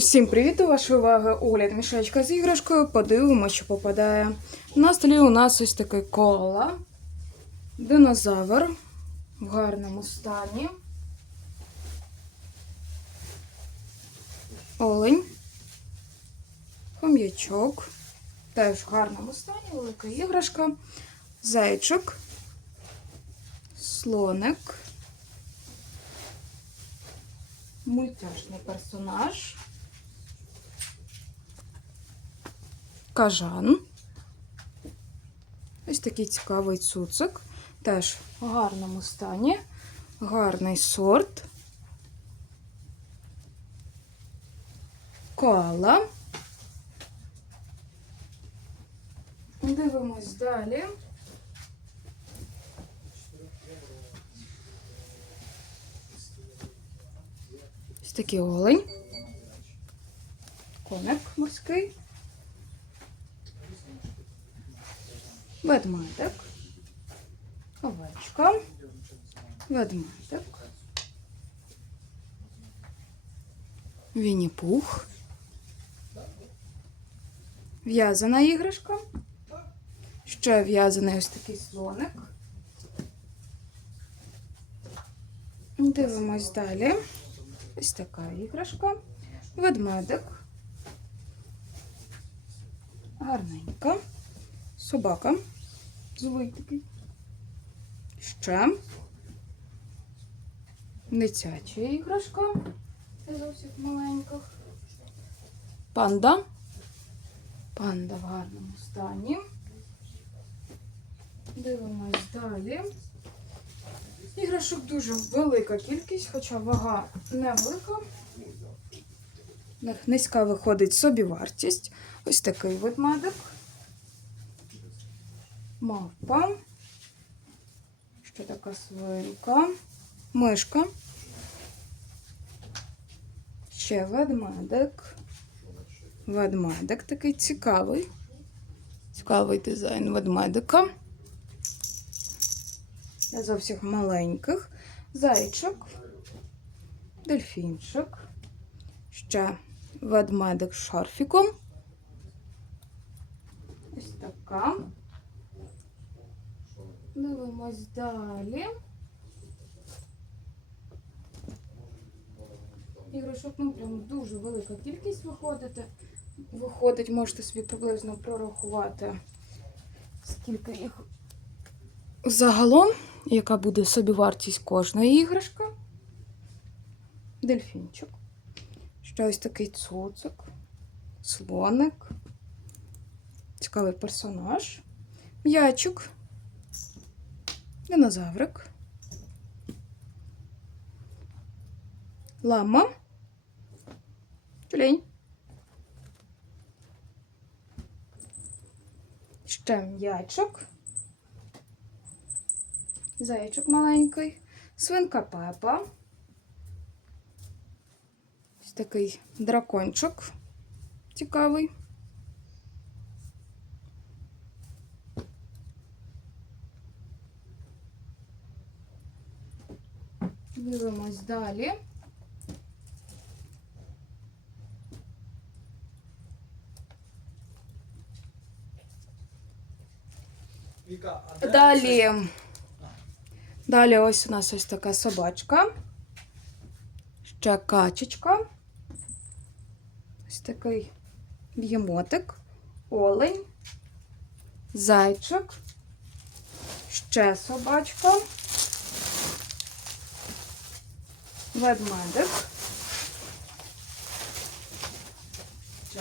Усім привіт! До вашої уваги огляд мішечка з іграшкою. Подивимося, що попадає. На столі у нас ось такий кола. Динозавр в гарному стані. Олень. Хом'ячок. Теж в гарному стані, велика іграшка. Зайчик. Слоник. Мультяшний персонаж. Кажан. Ось такий цікавий цуцик. Теж в гарному стані. Гарний сорт. Коала. Дивимось далі. Ось такий олень. Коник морський. Ведмедик. Овечка. Ведмедик. Вінні-пух. В'язана іграшка. Ще в'язаний ось такий слоник. Дивимось далі. Ось така іграшка. Ведмедик. Гарненька. Собака. Злий такий. Ще. Дитяча іграшка. Це зовсім маленьких. Панда. Панда в гарному стані. Дивимось далі. Іграшок дуже велика кількість, хоча вага невелика. В них низька виходить собівартість. Ось такий ведмедик. Мавпа. Ще така свинка. Мишка. Ще ведмедик. Ведмедик такий цікавий. Цікавий дизайн ведмедика. Для зовсім маленьких. Зайчик, дельфінчик, ще ведмедик з шарфіком. Ось така. Дивимось далі. Іграшок, ну прям дуже велика кількість виходить. Виходить, можете собі приблизно прорахувати, скільки їх загалом, яка буде собівартість кожної іграшки. Дельфінчик. Ще ось такий цуцик, слоник, цікавий персонаж, м'ячик, динозаврик, лама, тюлень. Ще м'ячик. Зайчик маленький, свинка Пепа. Ось такий дракончик цікавий. Дивимось далі. Далі. Далі ось у нас ось така собачка. Ще качечка. Ось такий б'ємотик, олень, зайчик, ще собачка, ведмедик. Ще.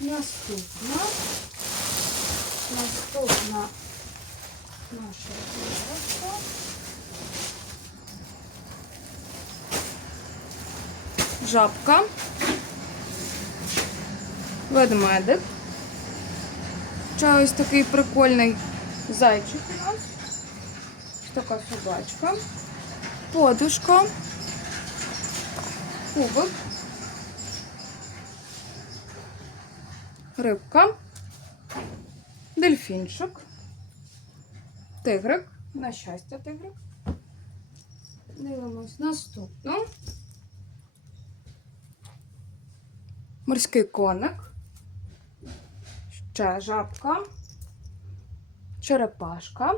Наступна. Наступна наша іграшка. Жабка. Ведмедик. Ще ось такий прикольний зайчик у нас. Така собачка. Подушка. Кубик. Рибка. Дельфінчик. Тигрик. На щастя, тигрик. Дивимось наступну. морський коник, ще жабка, черепашка,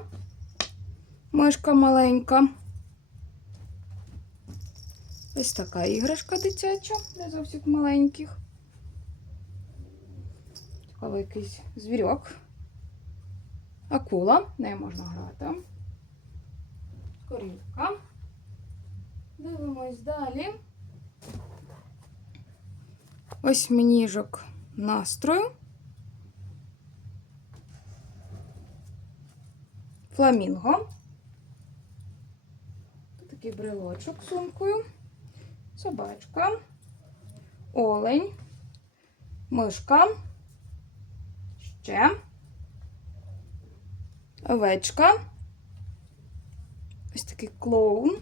мишка маленька. Ось така іграшка дитяча для зовсім маленьких. Цікавий якийсь звірок. Акула, нею можна грати. Корівка. Дивимось далі. Ось мініжок настрою. Фламінго. Такий брелочок з сумкою. Собачка. Олень. Мишка. Ще. Овечка. Ось такий клоун.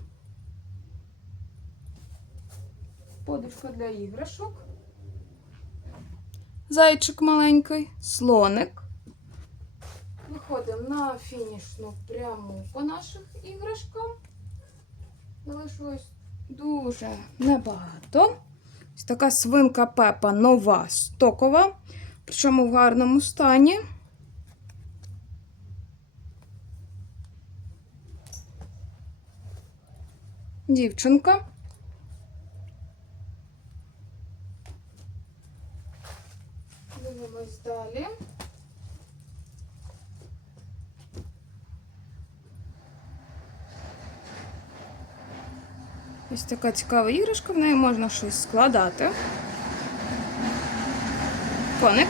Подушка для іграшок. Зайчик маленький, слоник. Виходимо на фінішну пряму по наших іграшкам. Залишилось дуже небагато. Ось така свинка Пепа нова, стокова, причому в гарному стані. Дівчинка. Дивимось далі. Ось така цікава іграшка, в неї можна щось складати. Коник.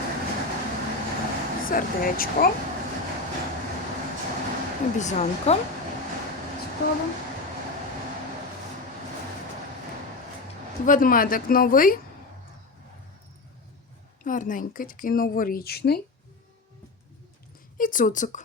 Сердечко. Обізянка. Цікаво. Ведмедик новий. Гарненький, такий новорічний. І цуцик.